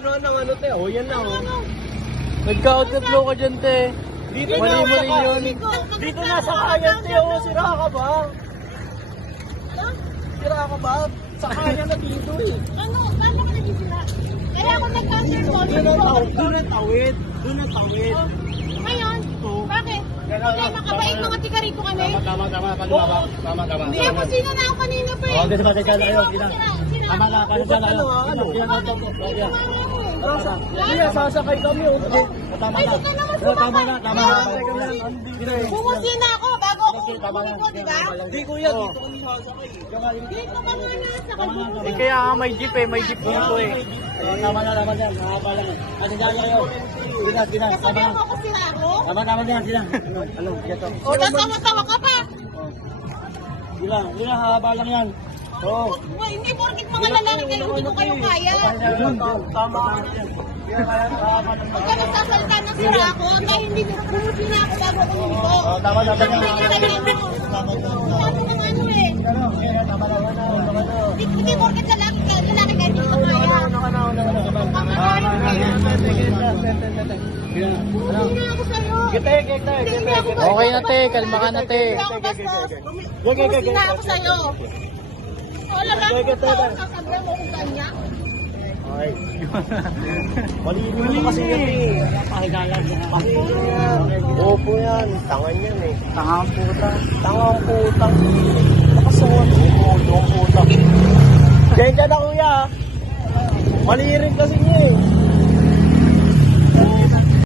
ano ng ano te. Oh, yan na oh. Nagka-outflow ka dyan, te. Dito Mali-mali yun. Dito na sa kayan te. Oh, sira ka ba? Sira ka ba? Sa kayan na dito eh. Ano? Paano ka nagisira? Kaya ako nag-cancel ko. Doon ang tawid. Doon ang tawid. Ngayon? Bakit? Hindi, makabait mga tiga rito kami. Tama. Hindi ako sino na ako kanina pa eh. Oh, dito ba tayo dyan, ayaw, sila. Tama na, kasi dyan, ayaw. Kaya sasakay kami oh. Tama Ay, na. ito naman Tama na, sumakay. tama na. Bumusin na ako bago ako ko, di ba? Di kuya, dito kami sasakay. Dito ka nga nasa kalbumusin. Eh, kaya nga may jeep eh, may jeep dito eh. Tama na, nakapa lang. Kasi dyan kayo. Sila, Kasi tama na. ako sila ako. Tama dyan, sila. Ano, dito. O, tawa-tawa ka pa. Sila, haba lang yan. Oo. Uy, hindi porkit mga lalaki kayo, hindi ko kayo kaya. Tama. Huwag ka nagsasalita ng sira ako, dahil hindi bumusin na ako bago ako lumiko. Tama na, Hindi ka rin ano. Sabi ng ano eh. Hindi porkit lalaki kayo, hindi ko kaya. Bumusin na ako sa'yo. Hindi ako bastos. Okay na, te. Kalma ka na, te. Hindi ako bastos. Bumusin na ako sa'yo. O, lalaki ko to, sasabihan mo kung ganyan. Malinis mo kasi yan eh. Opo yan. Tangan yan eh. Tangang puta. Tangang putang. Nakasuot. Yung putang. Diyan ka na kuya. Mali rin kasi niya eh.